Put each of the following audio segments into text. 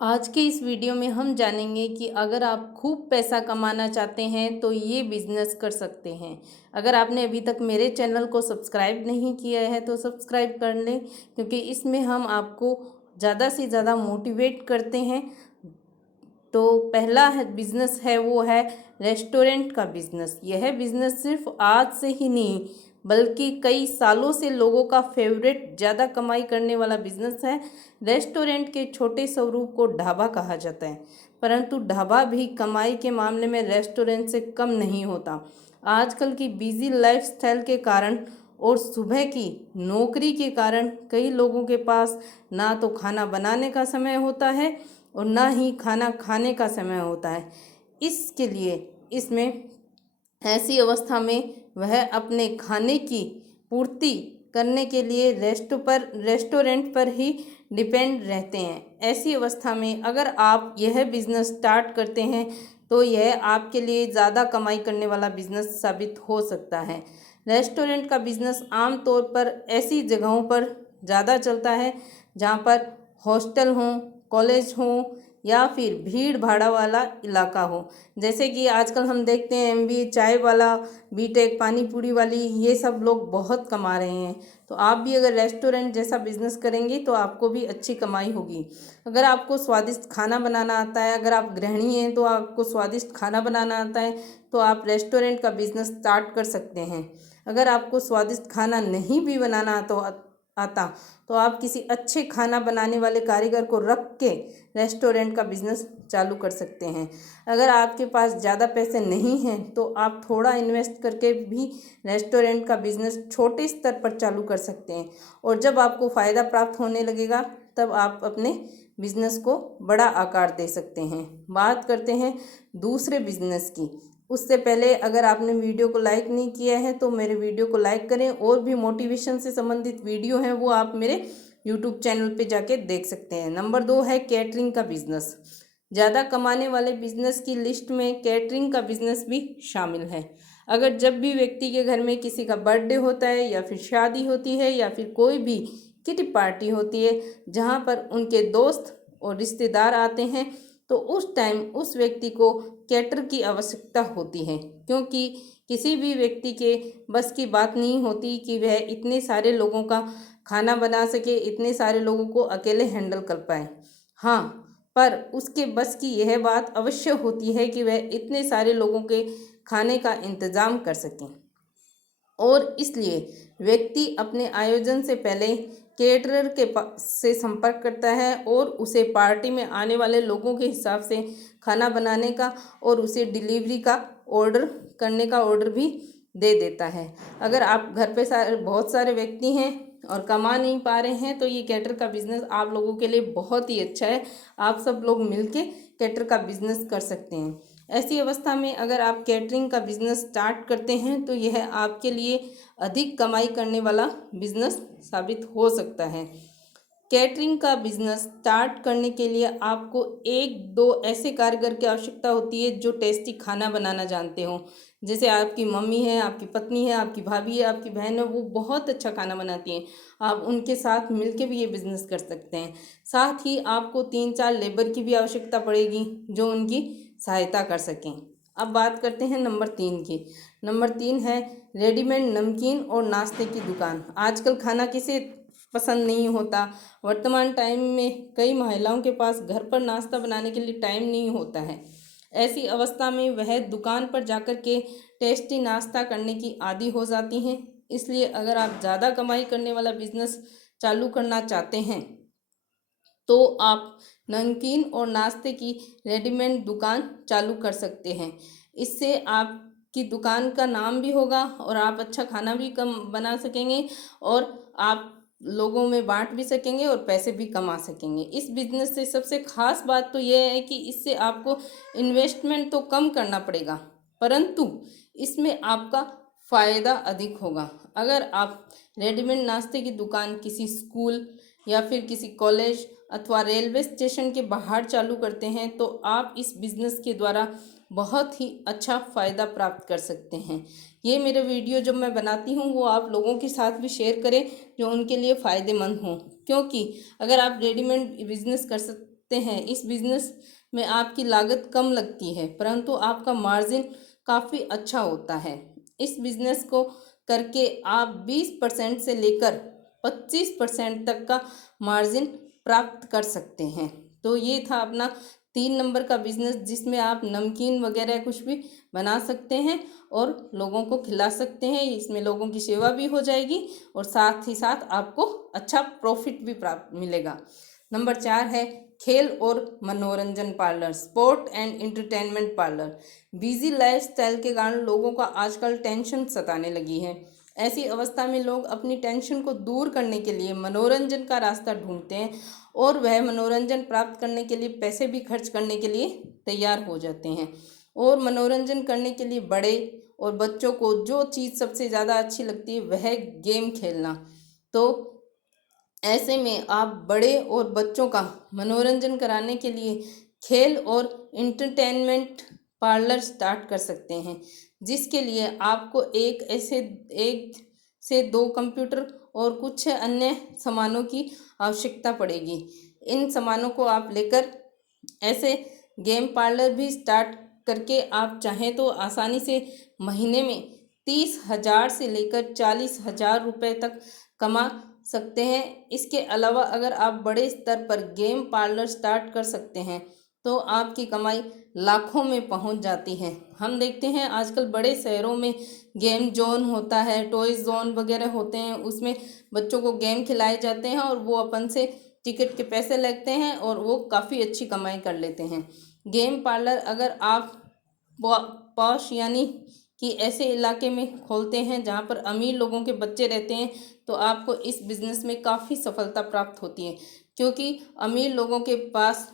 आज के इस वीडियो में हम जानेंगे कि अगर आप खूब पैसा कमाना चाहते हैं तो ये बिज़नेस कर सकते हैं। अगर आपने अभी तक मेरे चैनल को सब्सक्राइब नहीं किया है तो सब्सक्राइब कर लें, क्योंकि इसमें हम आपको ज़्यादा से ज़्यादा मोटिवेट करते हैं। तो पहला है बिज़नेस है वो है रेस्टोरेंट का बिज़नेस। यह बिज़नेस सिर्फ आज से ही नहीं बल्कि कई सालों से लोगों का फेवरेट, ज़्यादा कमाई करने वाला बिज़नेस है। रेस्टोरेंट के छोटे स्वरूप को ढाबा कहा जाता है, परंतु ढाबा भी कमाई के मामले में रेस्टोरेंट से कम नहीं होता। आजकल की बिजी लाइफस्टाइल के कारण और सुबह की नौकरी के कारण कई लोगों के पास ना तो खाना बनाने का समय होता है और ना ही खाना खाने का समय होता है। इसके लिए इसमें ऐसी अवस्था में वह अपने खाने की पूर्ति करने के लिए रेस्टोरेंट पर ही डिपेंड रहते हैं। ऐसी अवस्था में अगर आप यह बिज़नेस स्टार्ट करते हैं तो यह आपके लिए ज़्यादा कमाई करने वाला बिज़नेस साबित हो सकता है। रेस्टोरेंट का बिज़नेस आम तौर पर ऐसी जगहों पर ज़्यादा चलता है जहाँ पर हॉस्टल हों, कॉलेज हों या फिर भीड़ भाड़ा वाला इलाका हो। जैसे कि आजकल हम देखते हैं एमबीए चाय वाला, बीटेक पानी पूरी वाली, ये सब लोग बहुत कमा रहे हैं। तो आप भी अगर रेस्टोरेंट जैसा बिजनेस करेंगे तो आपको भी अच्छी कमाई होगी। अगर आपको स्वादिष्ट खाना बनाना आता है, अगर आप गृहिणी हैं तो आपको स्वादिष्ट खाना बनाना आता है, तो आप रेस्टोरेंट का बिजनेस स्टार्ट कर सकते हैं। अगर आपको स्वादिष्ट खाना नहीं भी बनाना आता तो आप किसी अच्छे खाना बनाने वाले कारीगर को रख के रेस्टोरेंट का बिज़नेस चालू कर सकते हैं। अगर आपके पास ज़्यादा पैसे नहीं हैं तो आप थोड़ा इन्वेस्ट करके भी रेस्टोरेंट का बिज़नेस छोटे स्तर पर चालू कर सकते हैं, और जब आपको फ़ायदा प्राप्त होने लगेगा तब आप अपने बिज़नेस को बड़ा आकार दे सकते हैं। बात करते हैं दूसरे बिज़नेस की। उससे पहले अगर आपने वीडियो को लाइक नहीं किया है तो मेरे वीडियो को लाइक करें, और भी मोटिवेशन से संबंधित वीडियो हैं वो आप मेरे यूट्यूब चैनल पे जाके देख सकते हैं। नंबर 2 है कैटरिंग का बिज़नेस। ज़्यादा कमाने वाले बिज़नेस की लिस्ट में कैटरिंग का बिज़नेस भी शामिल है। अगर जब भी व्यक्ति के घर में किसी का बर्थडे होता है या फिर शादी होती है या फिर कोई भी किटी पार्टी होती है जहाँ पर उनके दोस्त और रिश्तेदार आते हैं, तो उस टाइम उस व्यक्ति को कैटर की आवश्यकता होती है, क्योंकि किसी भी व्यक्ति के बस की बात नहीं होती कि वह इतने सारे लोगों का खाना बना सके, इतने सारे लोगों को अकेले हैंडल कर पाए। हाँ, पर उसके बस की यह बात अवश्य होती है कि वह इतने सारे लोगों के खाने का इंतज़ाम कर सकें, और इसलिए व्यक्ति अपने आयोजन से पहले केटरर से संपर्क करता है और उसे पार्टी में आने वाले लोगों के हिसाब से खाना बनाने का और उसे डिलीवरी का ऑर्डर करने का ऑर्डर भी दे देता है। अगर आप घर पे बहुत सारे व्यक्ति हैं और कमा नहीं पा रहे हैं तो ये कैटर का बिज़नेस आप लोगों के लिए बहुत ही अच्छा है। आप सब लोग मिलके कैटर का बिज़नेस कर सकते हैं। ऐसी अवस्था में अगर आप कैटरिंग का बिज़नेस स्टार्ट करते हैं तो यह आपके लिए अधिक कमाई करने वाला बिज़नेस साबित हो सकता है। कैटरिंग का बिज़नेस स्टार्ट करने के लिए आपको एक दो ऐसे कारीगर की आवश्यकता होती है जो टेस्टी खाना बनाना जानते हो। जैसे आपकी मम्मी है, आपकी पत्नी है, आपकी भाभी है, आपकी बहन है, वो बहुत अच्छा खाना बनाती हैं। आप उनके साथ मिलके भी ये बिज़नेस कर सकते हैं। साथ ही आपको 3-4 लेबर की भी आवश्यकता पड़ेगी जो उनकी सहायता कर सकें। अब बात करते हैं नंबर 3 की। नंबर 3 है रेडीमेड नमकीन और नाश्ते की दुकान। आजकल खाना किसे पसंद नहीं होता। वर्तमान टाइम में कई महिलाओं के पास घर पर नाश्ता बनाने के लिए टाइम नहीं होता है। ऐसी अवस्था में वह दुकान पर जाकर के टेस्टी नाश्ता करने की आदी हो जाती हैं। इसलिए अगर आप ज़्यादा कमाई करने वाला बिजनेस चालू करना चाहते हैं तो आप नमकीन और नाश्ते की रेडीमेड दुकान चालू कर सकते हैं। इससे आपकी दुकान का नाम भी होगा और आप अच्छा खाना भी कम बना सकेंगे, और आप लोगों में बांट भी सकेंगे और पैसे भी कमा सकेंगे। इस बिज़नेस से सबसे ख़ास बात तो यह है कि इससे आपको इन्वेस्टमेंट तो कम करना पड़ेगा, परंतु इसमें आपका फ़ायदा अधिक होगा। अगर आप रेडीमेड नाश्ते की दुकान किसी स्कूल या फिर किसी कॉलेज अथवा रेलवे स्टेशन के बाहर चालू करते हैं तो आप इस बिज़नेस के द्वारा बहुत ही अच्छा फ़ायदा प्राप्त कर सकते हैं। ये मेरे वीडियो जब मैं बनाती हूँ वो आप लोगों के साथ भी शेयर करें जो उनके लिए फ़ायदेमंद हों, क्योंकि अगर आप रेडीमेड बिज़नेस सकते हैं। इस बिज़नेस में आपकी लागत कम लगती है, परंतु आपका मार्जिन काफ़ी अच्छा होता है। इस बिज़नेस को करके आप 20% से लेकर 25% तक का मार्जिन प्राप्त कर सकते हैं। तो ये था अपना 3 नंबर का बिज़नेस, जिसमें आप नमकीन वगैरह कुछ भी बना सकते हैं और लोगों को खिला सकते हैं। इसमें लोगों की सेवा भी हो जाएगी और साथ ही साथ आपको अच्छा प्रॉफिट भी प्राप्त मिलेगा। नंबर 4 है खेल और मनोरंजन parlour, sport and entertainment parlour. Busy lifestyle के कारण लोगों का आजकल टेंशन सताने लगी है। ऐसी अवस्था में लोग अपनी टेंशन को दूर करने के लिए मनोरंजन का रास्ता ढूंढते हैं और वह मनोरंजन प्राप्त करने के लिए पैसे भी खर्च करने के लिए तैयार हो जाते हैं। और मनोरंजन करने के लिए बड़े और बच्चों को जो चीज़ सबसे ज़्यादा अच्छी लगती है वह गेम खेलना। तो ऐसे में आप बड़े और बच्चों का मनोरंजन कराने के लिए खेल और इंटरटेनमेंट पार्लर स्टार्ट कर सकते हैं, जिसके लिए आपको एक से दो कंप्यूटर और कुछ अन्य सामानों की आवश्यकता पड़ेगी। इन सामानों को आप लेकर ऐसे गेम पार्लर भी स्टार्ट करके आप चाहें तो आसानी से महीने में 30,000 से लेकर 40,000 रुपये तक कमा सकते हैं। इसके अलावा अगर आप बड़े स्तर पर गेम पार्लर स्टार्ट कर सकते हैं तो आपकी कमाई लाखों में पहुंच जाती है। हम देखते हैं आजकल बड़े शहरों में गेम जोन होता है, टॉयज जोन वगैरह होते हैं, उसमें बच्चों को गेम खिलाए जाते हैं और वो अपन से टिकट के पैसे लगते हैं और वो काफ़ी अच्छी कमाई कर लेते हैं। गेम पार्लर अगर आप पॉश यानी कि ऐसे इलाके में खोलते हैं जहाँ पर अमीर लोगों के बच्चे रहते हैं तो आपको इस बिज़नेस में काफ़ी सफलता प्राप्त होती है, क्योंकि अमीर लोगों के पास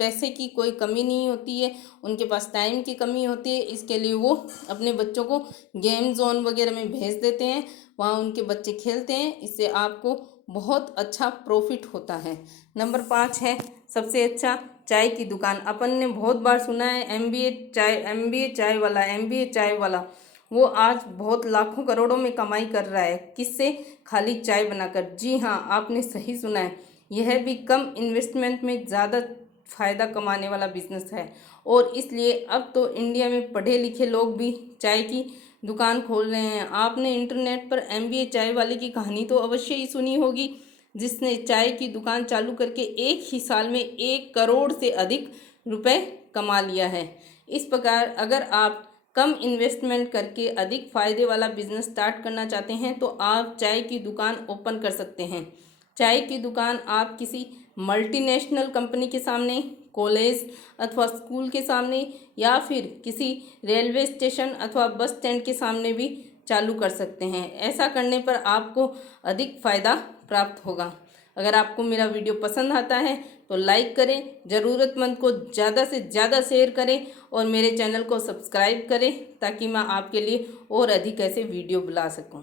पैसे की कोई कमी नहीं होती है, उनके पास टाइम की कमी होती है। इसके लिए वो अपने बच्चों को गेम जोन वगैरह में भेज देते हैं, वहाँ उनके बच्चे खेलते हैं। इससे आपको बहुत अच्छा प्रॉफिट होता है। नंबर 5 है सबसे अच्छा चाय की दुकान। अपन ने बहुत बार सुना है एमबीए चाय वाला, वो आज बहुत लाखों करोड़ों में कमाई कर रहा है। किससे? खाली चाय बनाकर। जी हाँ, आपने सही सुना है। यह भी कम इन्वेस्टमेंट में ज़्यादा फ़ायदा कमाने वाला बिजनेस है और इसलिए अब तो इंडिया में पढ़े लिखे लोग भी चाय की दुकान खोल रहे हैं। आपने इंटरनेट पर एमबीए चाय वाले की कहानी तो अवश्य ही सुनी होगी, जिसने चाय की दुकान चालू करके एक ही साल में 1 करोड़ से अधिक रुपए कमा लिया है। इस प्रकार अगर आप कम इन्वेस्टमेंट करके अधिक फ़ायदे वाला बिजनेस स्टार्ट करना चाहते हैं तो आप चाय की दुकान ओपन कर सकते हैं। चाय की दुकान आप किसी मल्टीनेशनल कंपनी के सामने, कॉलेज अथवा स्कूल के सामने या फिर किसी रेलवे स्टेशन अथवा बस स्टैंड के सामने भी चालू कर सकते हैं। ऐसा करने पर आपको अधिक फ़ायदा प्राप्त होगा। अगर आपको मेरा वीडियो पसंद आता है तो लाइक करें, ज़रूरतमंद को ज़्यादा से ज़्यादा शेयर करें और मेरे चैनल को सब्सक्राइब करें ताकि मैं आपके लिए और अधिक ऐसे वीडियो बना सकूं।